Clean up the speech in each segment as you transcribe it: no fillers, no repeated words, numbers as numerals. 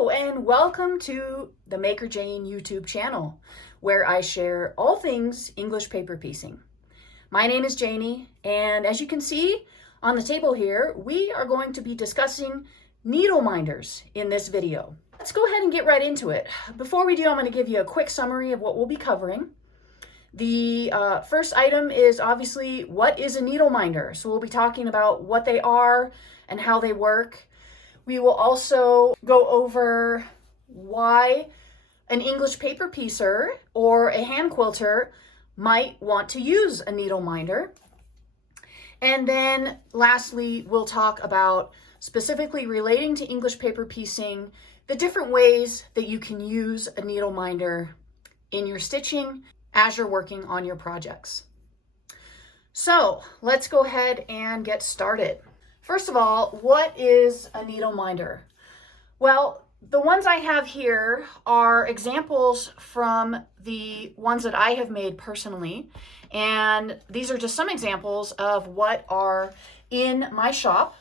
Hello and welcome to the Maker Jane YouTube channel, where I share all things English paper piecing. My name is Janie, and as you can see on the table here, we are going to be discussing needle minders in this video. Let's go ahead and get right into it. Before we do, I'm going to give you a quick summary of what we'll be covering. The first item is obviously, what is a needle minder? So we'll be talking about what they are and how they work. We will also go over why an English paper piecer or a hand quilter might want to use a needle minder. And then lastly, we'll talk about, specifically relating to English paper piecing, the different ways that you can use a needle minder in your stitching as you're working on your projects. So let's go ahead and get started. First of all, what is a needle minder? Well, the ones I have here are examples from the ones that I have made personally. And these are just some examples of what are in my shop.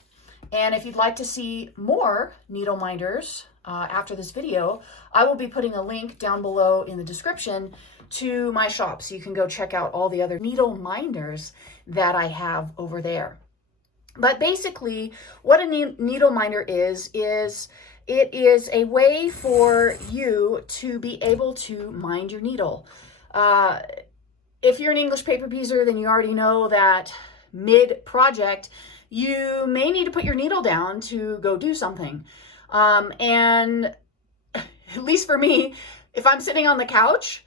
And if you'd like to see more needle minders after this video, I will be putting a link down below in the description to my shop, so you can go check out all the other needle minders that I have over there. But basically, what a needle minder is it is a way for you to be able to mind your needle. If you're an English paper piecer, then you already know that mid-project, you may need to put your needle down to go do something. And at least for me, if I'm sitting on the couch,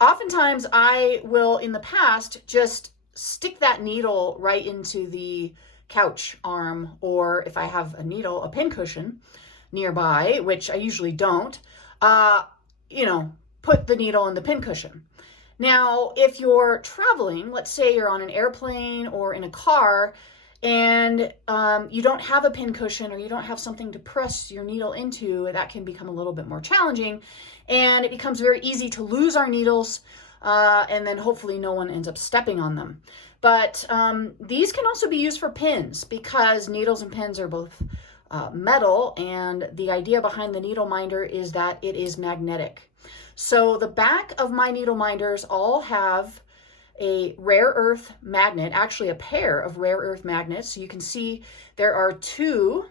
oftentimes I will, in the past, just stick that needle right into the couch arm, or if I have a needle, a pin cushion nearby, which I usually don't, put the needle in the pin cushion. Now, if you're traveling, let's say you're on an airplane or in a car, and you don't have a pin cushion or you don't have something to press your needle into, that can become a little bit more challenging, and it becomes very easy to lose our needles, and then hopefully no one ends up stepping on them. But these can also be used for pins, because needles and pins are both metal, and the idea behind the needle minder is that it is magnetic. So the back of my needle minders all have a rare earth magnet, actually a pair of rare earth magnets. So you can see there are two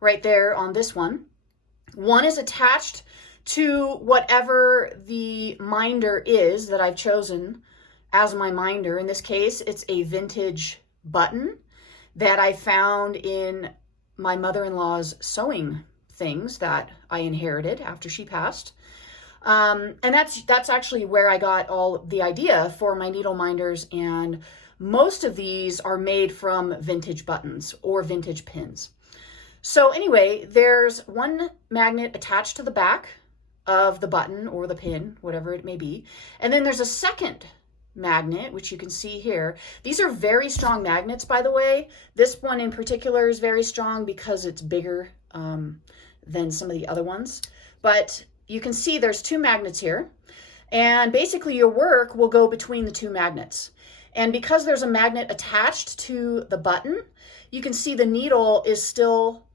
right there on this one. One is attached to whatever the minder is that I've chosen as my minder. In this case, it's a vintage button that I found in my mother-in-law's sewing things that I inherited after she passed. And that's actually where I got all the idea for my needle minders, and most of these are made from vintage buttons or vintage pins. So anyway, there's one magnet attached to the back of the button or the pin, whatever it may be. And then there's a second magnet, which you can see here. These are very strong magnets, by the way. This one in particular is very strong because it's bigger than some of the other ones. But you can see there's two magnets here, and basically your work will go between the two magnets. And because there's a magnet attached to the button, you can see the needle is still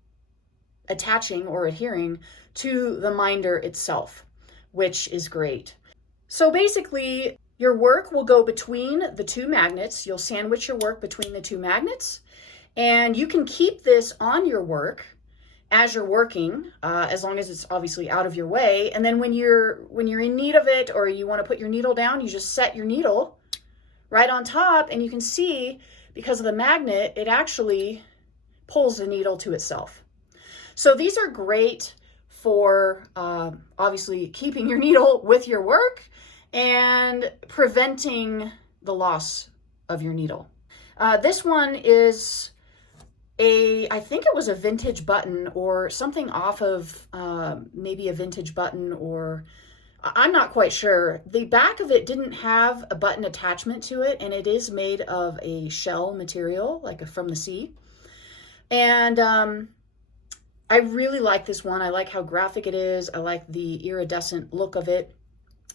attaching or adhering to the minder itself, which is great. So basically, your work will go between the two magnets. You'll sandwich your work between the two magnets, and you can keep this on your work as you're working, as long as it's obviously out of your way. And then when you're in need of it, or you want to put your needle down, you just set your needle right on top, and you can see, because of the magnet, it actually pulls the needle to itself. So these are great for obviously keeping your needle with your work and preventing the loss of your needle. This one is I think it was a vintage button or something off of maybe a vintage button, or I'm not quite sure. The back of it didn't have a button attachment to it, and it is made of a shell material, like from the sea. And I really like this one. I like how graphic it is. I like the iridescent look of it.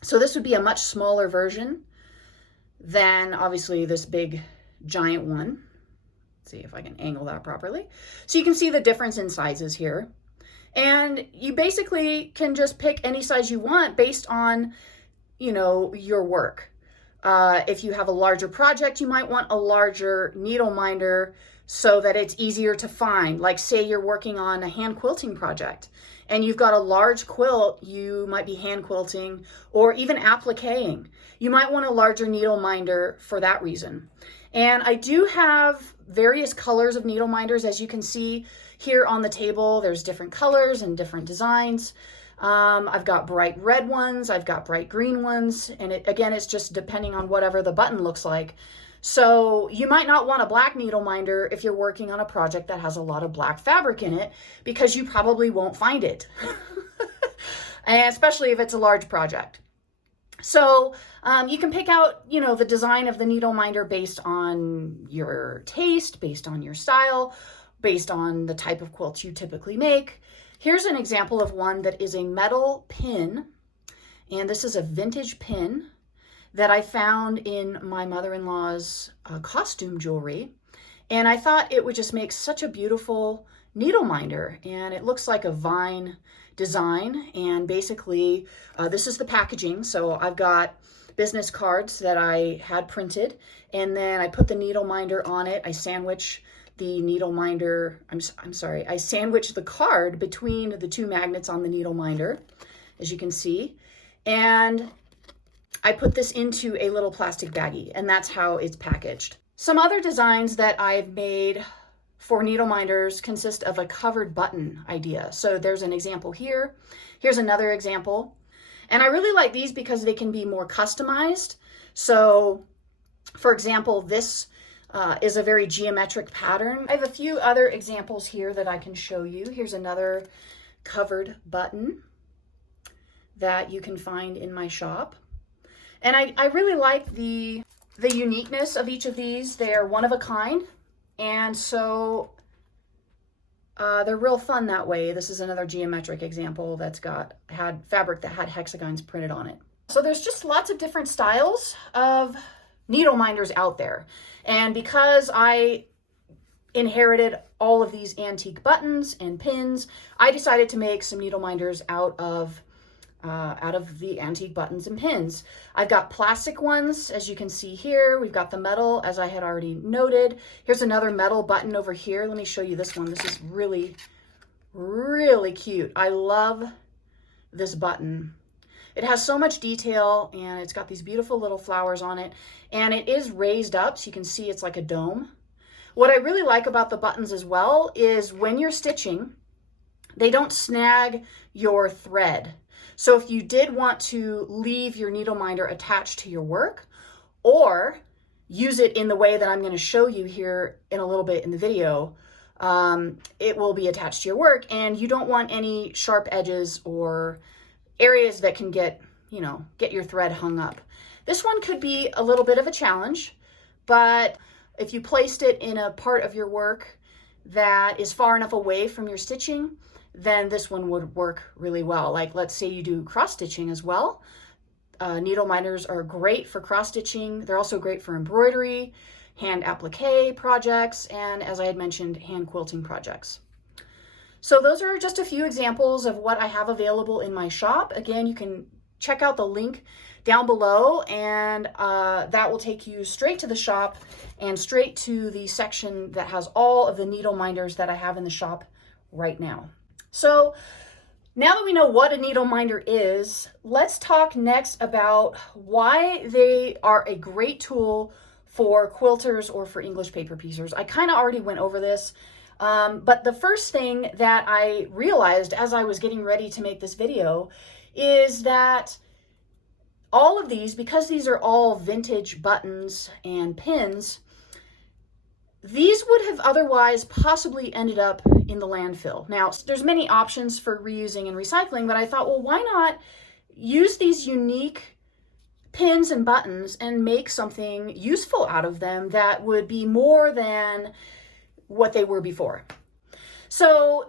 So this would be a much smaller version than obviously this big giant one. Let's see if I can angle that properly. So you can see the difference in sizes here. And you basically can just pick any size you want based on, you know, your work. If you have a larger project, you might want a larger needle minder so that it's easier to find. Like say you're working on a hand quilting project and you've got a large quilt, you might be hand quilting or even appliquing. You might want a larger needle minder for that reason. And I do have various colors of needle minders. As you can see here on the table, there's different colors and different designs. I've got bright red ones, I've got bright green ones, and again, it's just depending on whatever the button looks like. So you might not want a black needle minder if you're working on a project that has a lot of black fabric in it, because you probably won't find it, and especially if it's a large project. So you can pick out, you know, the design of the needle minder based on your taste, based on your style, based on the type of quilt you typically make. Here's an example of one that is a metal pin, and this is a vintage pin that I found in my mother-in-law's costume jewelry, and I thought it would just make such a beautiful needle minder. And it looks like a vine design, and basically this is the packaging. So I've got business cards that I had printed, and then I put the needle minder on it. I sandwich the needle minder, I sandwich the card between the two magnets on the needle minder, as you can see. And I put this into a little plastic baggie, and that's how it's packaged. Some other designs that I've made for needle minders consist of a covered button idea. So there's an example here. Here's another example. And I really like these because they can be more customized. So for example, this is a very geometric pattern. I have a few other examples here that I can show you. Here's another covered button that you can find in my shop. And I really like the uniqueness of each of these. They are one of a kind, and so they're real fun that way. This is another geometric example that's had fabric that had hexagons printed on it. So there's just lots of different styles of needle minders out there. And because I inherited all of these antique buttons and pins, I decided to make some needle minders out of the antique buttons and pins. I've got plastic ones, as you can see here. We've got the metal, as I had already noted. Here's another metal button over here. Let me show you this one. This is really, really cute. I love this button. It has so much detail, and it's got these beautiful little flowers on it, and it is raised up, so you can see it's like a dome. What I really like about the buttons as well is when you're stitching, they don't snag your thread. So if you did want to leave your needle minder attached to your work, or use it in the way that I'm going to show you here in a little bit in the video, it will be attached to your work, and you don't want any sharp edges or areas that can get your thread hung up. This one could be a little bit of a challenge, but if you placed it in a part of your work that is far enough away from your stitching, then this one would work really well. Like let's say you do cross stitching as well. Needle minders are great for cross stitching. They're also great for embroidery, hand applique projects, and as I had mentioned, hand quilting projects. So those are just a few examples of what I have available in my shop. Again, you can check out the link down below, and that will take you straight to the shop and straight to the section that has all of the needle minders that I have in the shop right now. So now that we know what a needle minder is, let's talk next about why they are a great tool for quilters or for English paper piecers. I kind of already went over this. But the first thing that I realized as I was getting ready to make this video is that all of these, because these are all vintage buttons and pins, these would have otherwise possibly ended up in the landfill. Now, there's many options for reusing and recycling, but I thought, well, why not use these unique pins and buttons and make something useful out of them that would be more than what they were before. So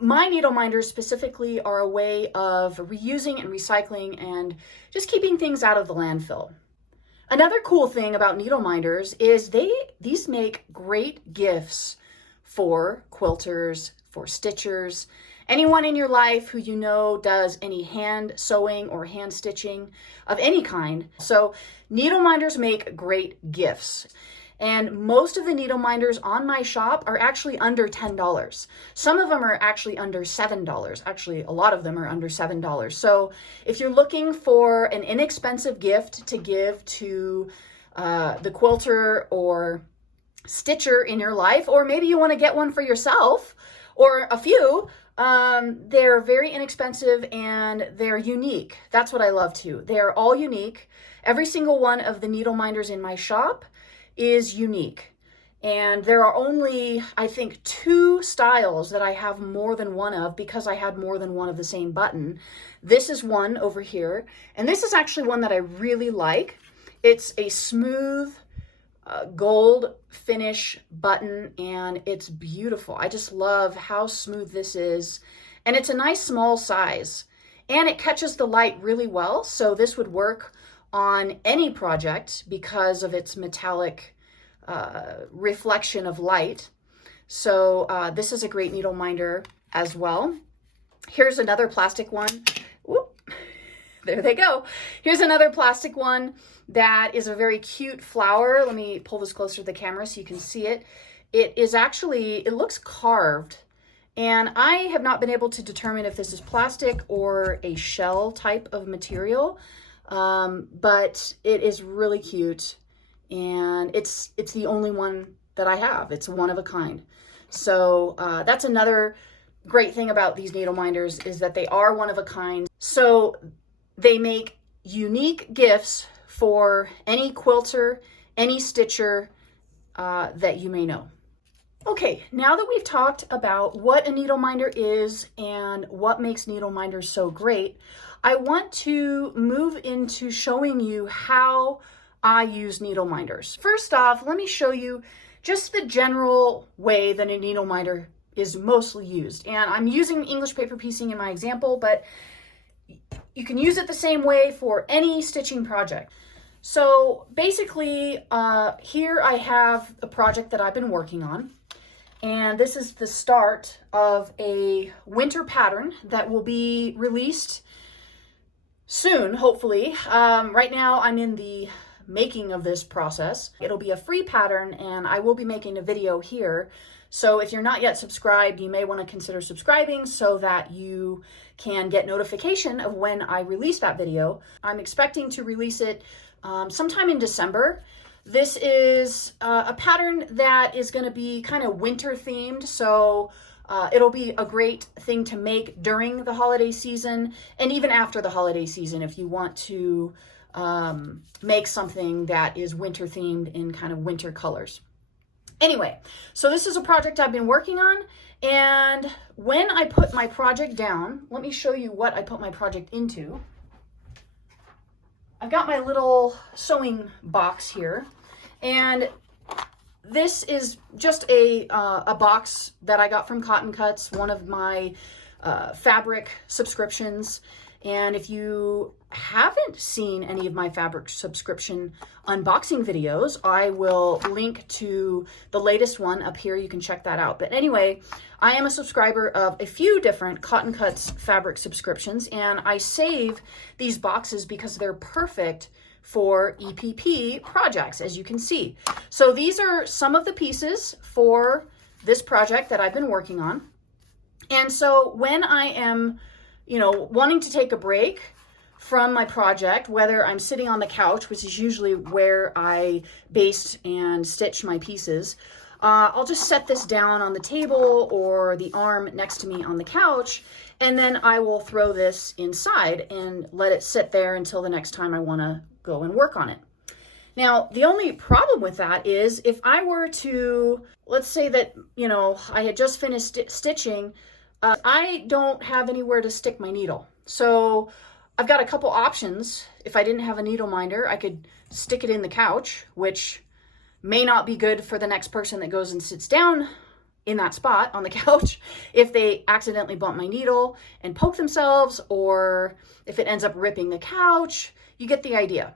my needle minders specifically are a way of reusing and recycling and just keeping things out of the landfill. Another cool thing about needle minders is these make great gifts for quilters, for stitchers, anyone in your life who you know does any hand sewing or hand stitching of any kind. So needle minders make great gifts. And most of the needle minders on my shop are actually under $10. Some of them are actually under $7. Actually, a lot of them are under $7. So if you're looking for an inexpensive gift to give to the quilter or stitcher in your life, or maybe you want to get one for yourself or a few, they're very inexpensive and they're unique. That's what I love too. They are all unique. Every single one of the needle minders in my shop is unique. And there are only, I think, 2 styles that I have more than one of because I had more than one of the same button. This is one over here. And this is actually one that I really like. It's a smooth gold finish button and it's beautiful. I just love how smooth this is. And it's a nice small size and it catches the light really well. So this would work on any project because of its metallic reflection of light. So this is a great needle minder as well. Here's another plastic one. Whoop. There they go. Here's another plastic one that is a very cute flower. Let me pull this closer to the camera so you can see it. It is actually, it looks carved, and I have not been able to determine if this is plastic or a shell type of material. But it is really cute, and it's the only one that I have. It's one of a kind. So that's another great thing about these needle minders is that they are one of a kind. So they make unique gifts for any quilter, any stitcher that you may know. Okay, now that we've talked about what a needle minder is and what makes needle minders so great, I want to move into showing you how I use needle minders. First off, let me show you just the general way that a needle minder is mostly used. And I'm using English paper piecing in my example, but you can use it the same way for any stitching project. So basically, here I have a project that I've been working on. And this is the start of a winter pattern that will be released soon, hopefully. Right now I'm in the making of this process. It'll be a free pattern and I will be making a video here. So if you're not yet subscribed, you may want to consider subscribing so that you can get notification of when I release that video. I'm expecting to release it sometime in December. This is a pattern that is going to be kind of winter themed, so it'll be a great thing to make during the holiday season and even after the holiday season if you want to make something that is winter themed in kind of winter colors. Anyway, so this is a project I've been working on, and when I put my project down, let me show you what I put my project into. I've got my little sewing box here, and this is just a box that I got from Cotton Cuts, one of my fabric subscriptions. And if you haven't seen any of my fabric subscription unboxing videos, I will link to the latest one up here. You can check that out. But anyway, I am a subscriber of a few different Cotton Cuts fabric subscriptions, and I save these boxes because they're perfect for EPP projects, as you can see. So these are some of the pieces for this project that I've been working on. And so when I am wanting to take a break from my project, whether I'm sitting on the couch, which is usually where I baste and stitch my pieces, I'll just set this down on the table or the arm next to me on the couch, and then I will throw this inside and let it sit there until the next time I want to go and work on it. Now, the only problem with that is if I were to, let's say that, I had just finished stitching, I don't have anywhere to stick my needle. So I've got a couple options. If I didn't have a needle minder, I could stick it in the couch, which may not be good for the next person that goes and sits down in that spot on the couch if they accidentally bump my needle and poke themselves, or if it ends up ripping the couch. You get the idea.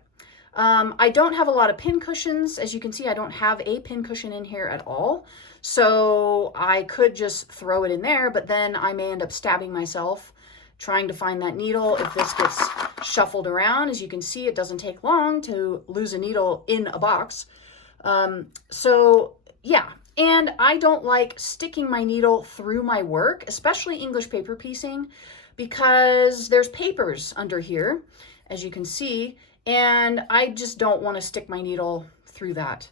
I don't have a lot of pin cushions. As you can see, I don't have a pin cushion in here at all. So I could just throw it in there, but then I may end up stabbing myself trying to find that needle. If this gets shuffled around, as you can see, it doesn't take long to lose a needle in a box. So yeah, and I don't like sticking my needle through my work, especially English paper piecing, because there's papers under here, as you can see, and I just don't want to stick my needle through that.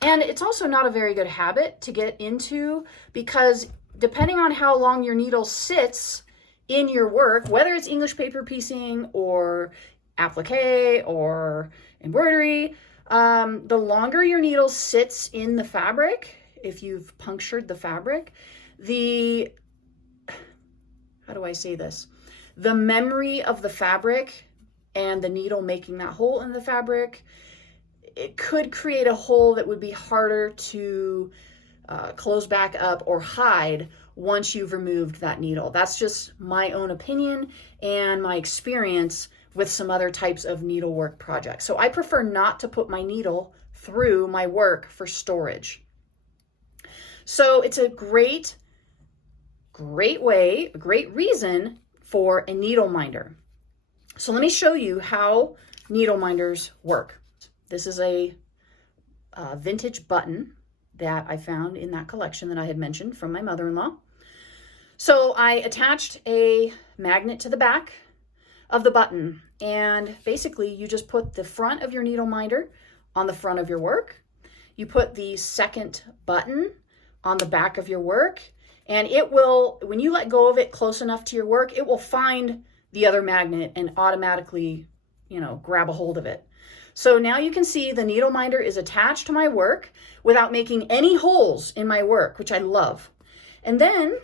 And it's also not a very good habit to get into, because depending on how long your needle sits in your work, whether it's English paper piecing or applique or embroidery, the longer your needle sits in the fabric, if you've punctured the fabric, how do I say this? The memory of the fabric and the needle making that hole in the fabric, it could create a hole that would be harder to close back up or hide once you've removed that needle. That's just my own opinion and my experience with some other types of needlework projects. So I prefer not to put my needle through my work for storage. So it's a great way, a great reason for a needle minder. So let me show you how needle minders work. This is a vintage button that I found in that collection that I had mentioned from my mother-in-law. So I attached a magnet to the back of the button, and basically you just put the front of your needle minder on the front of your work. You put the second button on the back of your work, and it will, when you let go of it close enough to your work, it will find the other magnet and automatically, grab a hold of it. So now you can see the needle minder is attached to my work without making any holes in my work, which I love. And then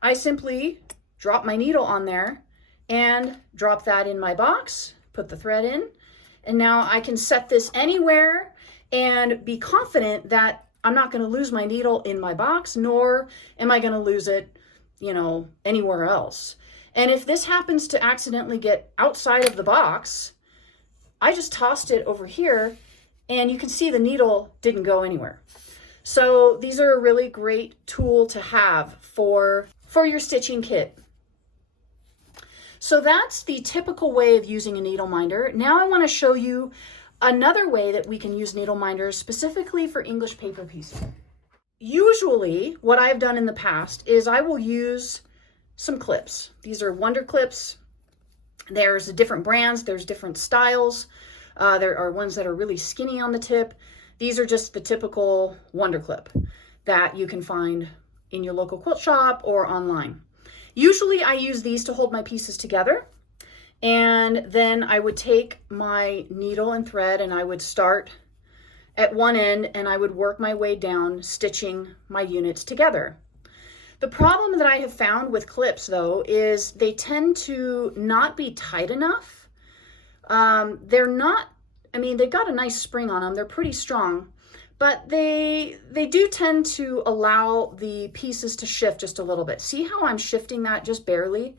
I simply drop my needle on there and drop that in my box, put the thread in, and now I can set this anywhere and be confident that I'm not going to lose my needle in my box, nor am I going to lose it, anywhere else. And if this happens to accidentally get outside of the box, I just tossed it over here and you can see the needle didn't go anywhere. So these are a really great tool to have for your stitching kit. So that's the typical way of using a needle minder. Now I want to show you another way that we can use needle minders specifically for English paper piecing. Usually what I've done in the past is I will use some clips. These are Wonder clips. There's different brands, there's different styles. There are ones that are really skinny on the tip. These are just the typical Wonder clip that you can find in your local quilt shop or online. Usually I use these to hold my pieces together. And then I would take my needle and thread and I would start at one end and I would work my way down, stitching my units together. The problem that I have found with clips, though, is they tend to not be tight enough. They're not, they've got a nice spring on them. They're pretty strong, but they do tend to allow the pieces to shift just a little bit. See how I'm shifting that just barely?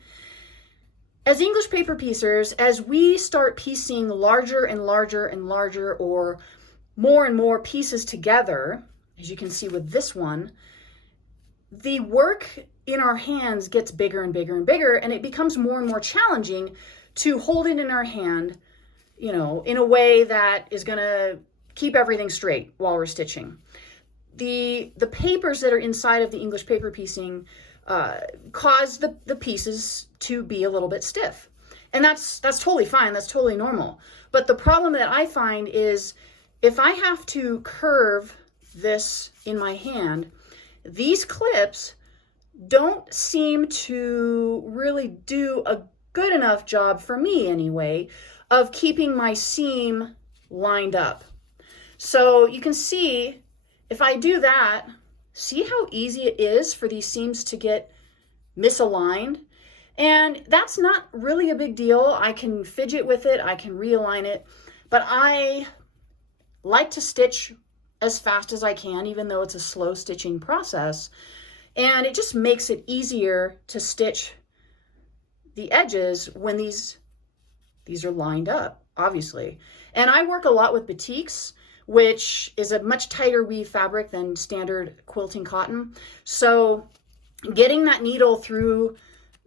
As English paper piecers, as we start piecing larger and larger and larger or more and more pieces together, as you can see with this one, the work in our hands gets bigger and bigger and bigger, and it becomes more and more challenging to hold it in our hand, in a way that is going to keep everything straight while we're stitching. The papers that are inside of the English paper piecing cause the pieces to be a little bit stiff. And that's totally fine, that's totally normal. But the problem that I find is if I have to curve this in my hand, these clips don't seem to really do a good enough job, for me anyway, of keeping my seam lined up. So you can see, if I do that, see how easy it is for these seams to get misaligned? And that's not really a big deal. I can fidget with it, I can realign it, but I like to stitch as fast as I can, even though it's a slow stitching process. And it just makes it easier to stitch the edges when these are lined up, obviously. And I work a lot with batiks, which is a much tighter weave fabric than standard quilting cotton. So getting that needle through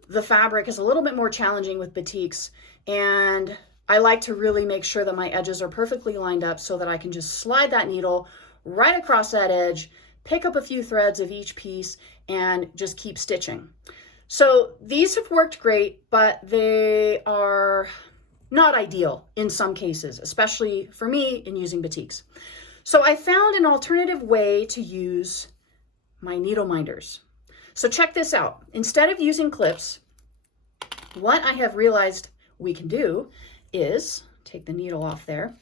the fabric is a little bit more challenging with batiks, and I like to really make sure that my edges are perfectly lined up so that I can just slide that needle right across that edge, pick up a few threads of each piece, and just keep stitching. So these have worked great, but they are not ideal in some cases, especially for me in using batiks. So I found an alternative way to use my needle minders. So check this out. Instead of using clips, what I have realized we can do is take the needle off there,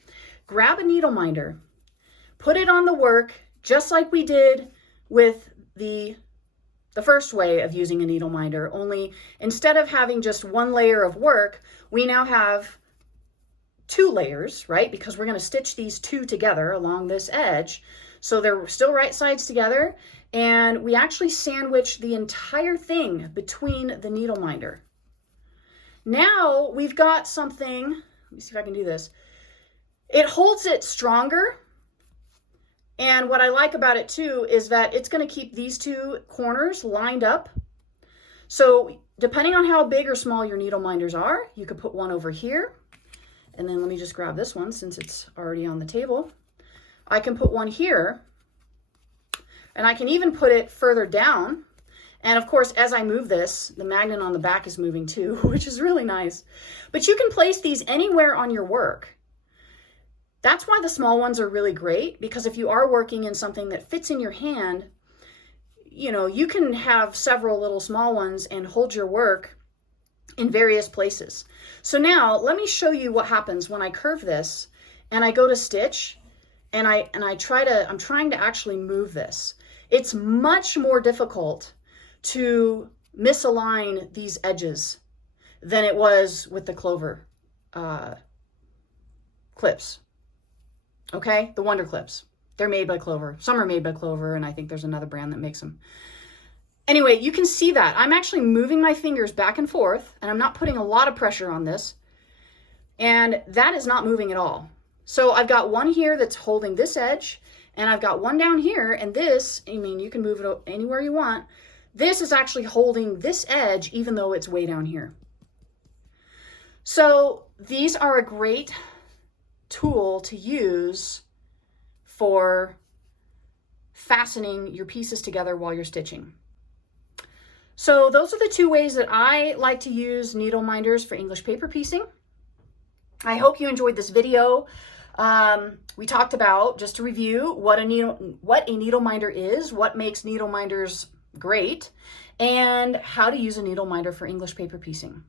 grab a needle minder, put it on the work just like we did with the first way of using a needle minder, only instead of having just one layer of work, we now have 2 layers, right? Because we're going to stitch these 2 together along this edge. So they're still right sides together, and we actually sandwich the entire thing between the needle minder. Now we've got something, let me see if I can do this. It holds it stronger. And what I like about it too is that it's going to keep these 2 corners lined up. So depending on how big or small your needle minders are, you could put one over here. And then let me just grab this one since it's already on the table. I can put one here, and I can even put it further down. And of course, as I move this, the magnet on the back is moving too, which is really nice. But you can place these anywhere on your work. That's why the small ones are really great, because if you are working in something that fits in your hand, you know, you can have several little small ones and hold your work in various places. So now let me show you what happens when I curve this and I go to stitch and I'm trying to actually move this. It's much more difficult to misalign these edges than it was with the clover clips. Okay, the Wonder Clips. They're made by Clover. Some are made by Clover, and I think there's another brand that makes them. Anyway, you can see that. I'm actually moving my fingers back and forth, and I'm not putting a lot of pressure on this. And that is not moving at all. So I've got one here that's holding this edge, and I've got one down here, and this, I mean, you can move it anywhere you want. This is actually holding this edge, even though it's way down here. So these are a great tool to use for fastening your pieces together while you're stitching. So those are the 2 ways that I like to use needle minders for English paper piecing. I hope you enjoyed this video. We talked about, just to review, what a needle minder is, what makes needle minders great, and how to use a needle minder for English paper piecing.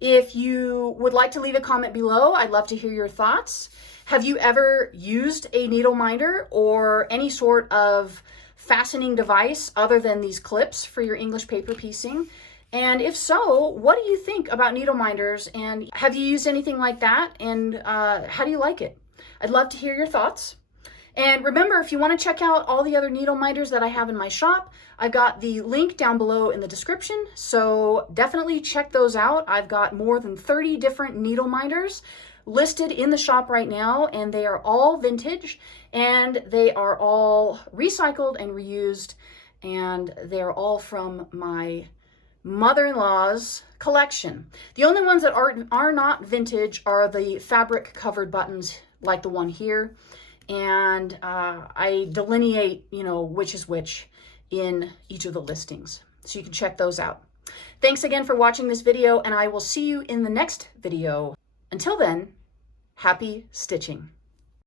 If you would like to leave a comment below, I'd love to hear your thoughts. Have you ever used a needle minder or any sort of fastening device other than these clips for your English paper piecing? And if so, what do you think about needle minders, and have you used anything like that, and how do you like it? I'd love to hear your thoughts. And remember, if you want to check out all the other needle minders that I have in my shop, I've got the link down below in the description, so definitely check those out. I've got more than 30 different needle minders listed in the shop right now, and they are all vintage, and they are all recycled and reused, and they are all from my mother-in-law's collection. The only ones that are not vintage are the fabric covered buttons like the one here, and I delineate, you know, which is which in each of the listings, so you can check those out. Thanks again for watching this video, and I will see you in the next video. Until then, happy stitching.